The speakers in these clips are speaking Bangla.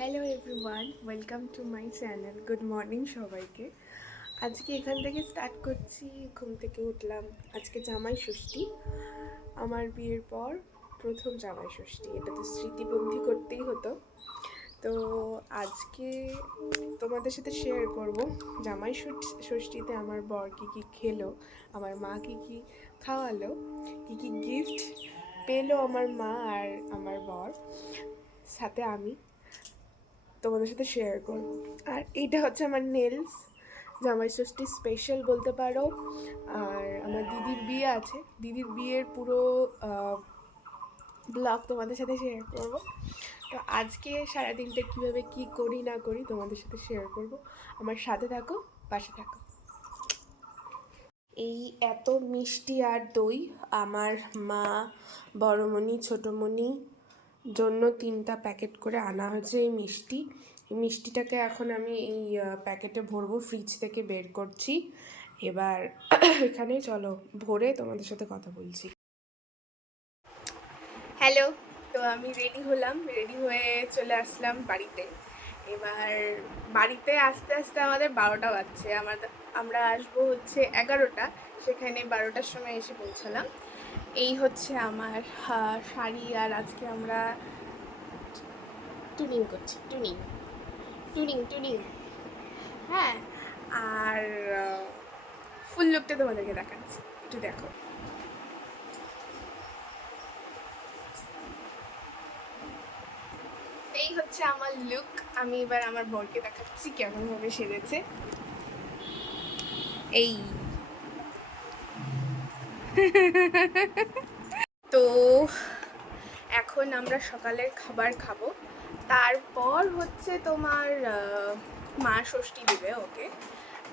Hello everyone, welcome to my channel. Good morning সবাইকে। আজকে এখান থেকে স্টার্ট করছি। ঘুম থেকে উঠলাম। আজকে জামাই ষষ্ঠী, আমার বিয়ের পর প্রথম জামাই ষষ্ঠী। এটা তো স্মৃতিবন্দী করতেই হতো। তো আজকে তোমাদের সাথে শেয়ার করব জামাই ষষ্ঠীতে আমার বর কী কী খেলো, আমার মা কী কী খাওয়ালো, কী কী গিফট পেলো আমার মা আর আমার বর, সাথে আমি তোমাদের সাথে শেয়ার করব। আর এইটা হচ্ছে আমার নেলস, জামাই ষষ্ঠী স্পেশাল বলতে পারো। আর আমার দিদির বিয়ে আছে, দিদির বিয়ের পুরো ব্লগ তোমাদের সাথে শেয়ার করব। তো আজকে সারাদিনটা কীভাবে কী করি না করি তোমাদের সাথে শেয়ার করব। আমার সাথে থাকো, পাশে থাকো। এই এত মিষ্টি আর দই আমার মা, বড়মণি, ছোটোমণি জন্য 3টা প্যাকেট করে আনা হয়েছে। এই মিষ্টিটাকে এখন আমি এই প্যাকেটে ভরবো, ফ্রিজ থেকে বের করছি। এবার এখানে চলো ভরে তোমাদের সাথে কথা বলছি। হ্যালো, তো আমি রেডি হলাম, রেডি হয়ে চলে আসলাম বাড়িতে। এবার বাড়িতে আস্তে আস্তে আমাদের 12টা বাজছে। আমরা আসবো হচ্ছে 11টা, সেখানে 12টার সময় এসে পৌঁছালাম। এই হচ্ছে আমার শাড়ি। আর আজকে আমরা টুনিং করছি, টুনিং টুনিং টুনিং হ্যাঁ। আর ফুল লুকটা তোমাদেরকে দেখাচ্ছি, একটু দেখো। এই হচ্ছে আমার লুক। আমি এবার আমার বরকে দেখাচ্ছি কেমন ভাবে সেজেছে। এই তো এখন আমরা সকালের খাবার খাবো। তারপর হচ্ছে তোমার মা ষষ্ঠী দিবে ওকে।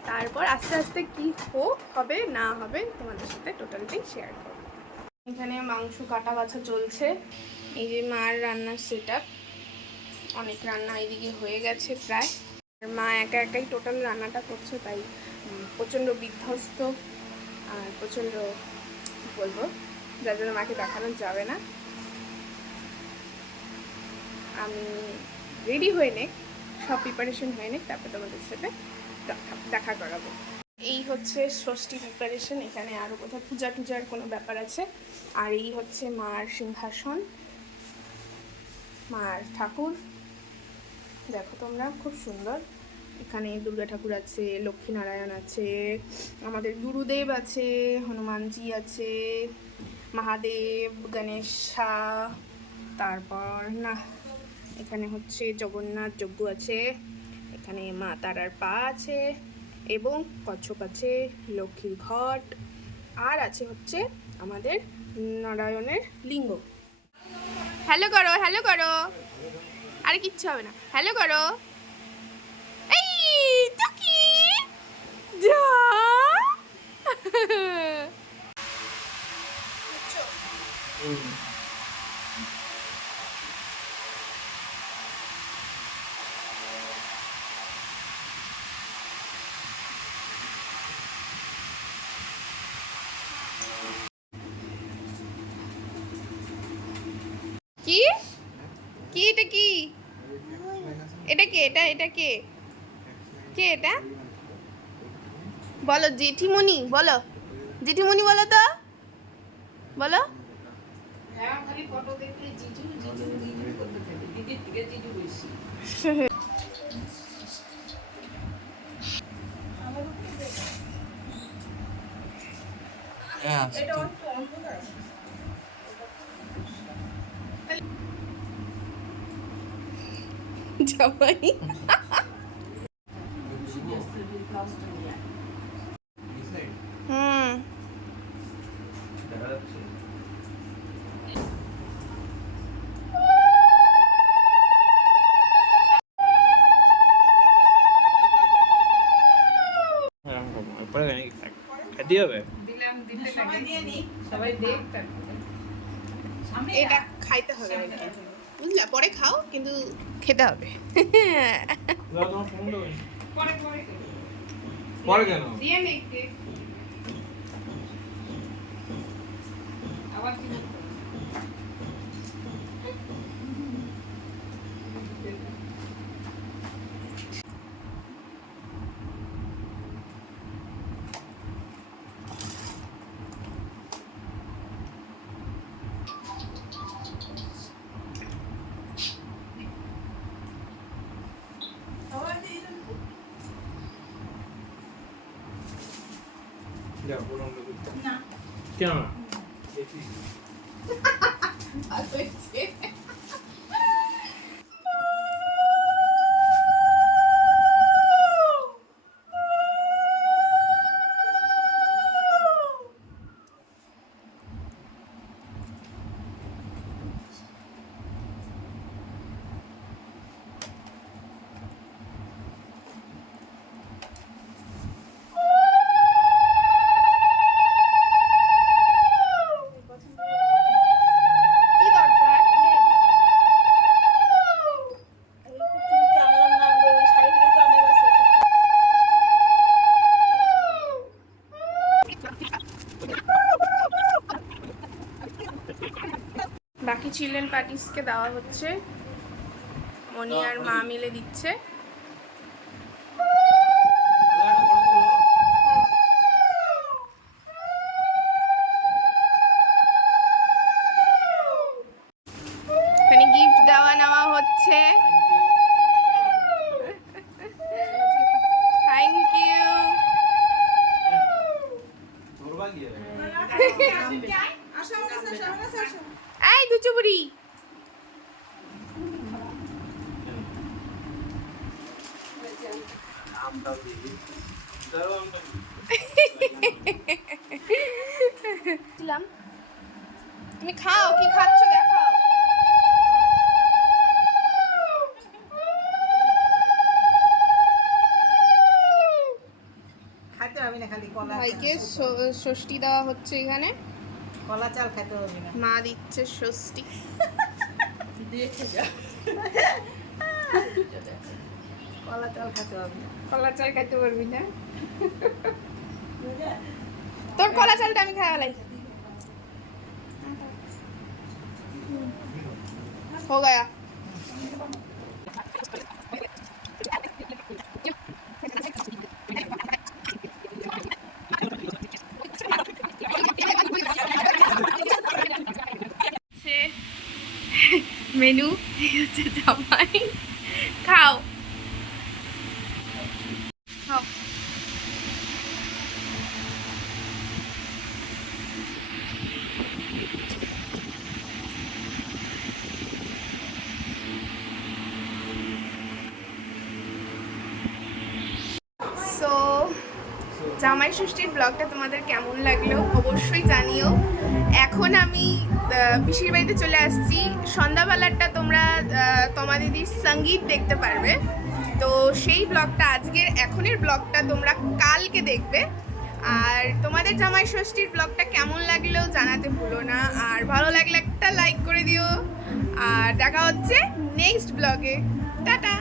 তারপর আস্তে আস্তে কি হবে না হবে তোমাদের সাথে টোটালটাই শেয়ার করবো। এখানে মাংস কাটা বাছা চলছে। এই যে মার রান্নার সেট আপ, অনেক রান্না এদিকে হয়ে গেছে প্রায়। মা একা একাই টোটাল রান্নাটা করছে, তাই প্রচণ্ড বিধ্বস্ত আর প্রচণ্ড বলবো, যার জন্য মাকে দেখানো যাবে না। আমি রেডি হয়ে নে, সব প্রিপারেশন হয়ে নে, তারপর তোমাদের সাথে দেখা করাবো। এই হচ্ছে ষষ্ঠী প্রিপারেশন। এখানে আরও কোথাও পূজা টুজার কোনো ব্যাপার আছে। আর এই হচ্ছে মার সিংহাসন, মার ঠাকুর। দেখো তোমরা, খুব সুন্দর। এখানে দুর্গা ঠাকুর আছে, লক্ষ্মীনারায়ণ আছে, আমাদের গুরুদেব আছে, হনুমানজি আছে, মহাদেব, গণেশা, তারপর না এখানে হচ্ছে জগন্নাথ যজ্ঞ আছে, এখানে মা তারার পা আছে এবং কচ্ছপ আছে, লক্ষ্মীর ঘট, আর আছে হচ্ছে আমাদের নারায়ণের লিঙ্গ। হ্যালো করো, হ্যালো করো, আরে কিচ্ছু হবে না, হ্যালো করো। এই টুকি যা কি কি এটা কি? এটা কে? এটা কে? কে এটা? বলো জেঠিমণি, বলো জেঠিমণি, বলো তো, বলো। জামাই হুম খেতে হবে? এটা খাইতে হবে আর কি, বুঝলা? পরে খাও, কিন্তু খেতে হবে। পরে কেন? কেন না? কি দরকার? বাকি চিলড্রেন পার্টিসকে দেওয়া হচ্ছে, মনি আর মা মিলে দিচ্ছে। এখানে গিফট দেওয়া নেওয়া হচ্ছে। Thank you. এই দুচু বুড়ি, তুমি খাও, কি খাচ্ছ দেখাও। খাইতে হবে না, খালি কলা ভাইকে ষষ্ঠী দেওয়া হচ্ছে এখানে, কলা চাল খাইতে হবে না। মা দিচ্ছে ষষ্ঠী। কলা চাল খাইতে হবে না। কলা চাল খাইতে পারবি না? তোর কলা চালটা আমি খাই লাই। हो गया। মেনু হচ্ছে জামাই, খাও খাও। সো জামাই ষষ্ঠীর ব্লগটা তোমাদের কেমন লাগলো অবশ্যই জানিও। এখন আমি পিসির বাড়িতে চলে আসছি। সন্ধ্যাবেলাটা তোমরা তোমা দিদির সঙ্গীত দেখতে পারবে, তো সেই ব্লগটা আজকের এখনের ব্লগটা তোমরা কালকে দেখবে। আর তোমাদের জামাই ষষ্ঠীর ব্লগটা কেমন লাগলো জানাতে ভুলো না, আর ভালো লাগলে একটা লাইক করে দিও। আর দেখা হচ্ছে নেক্সট ব্লগে। টাটা।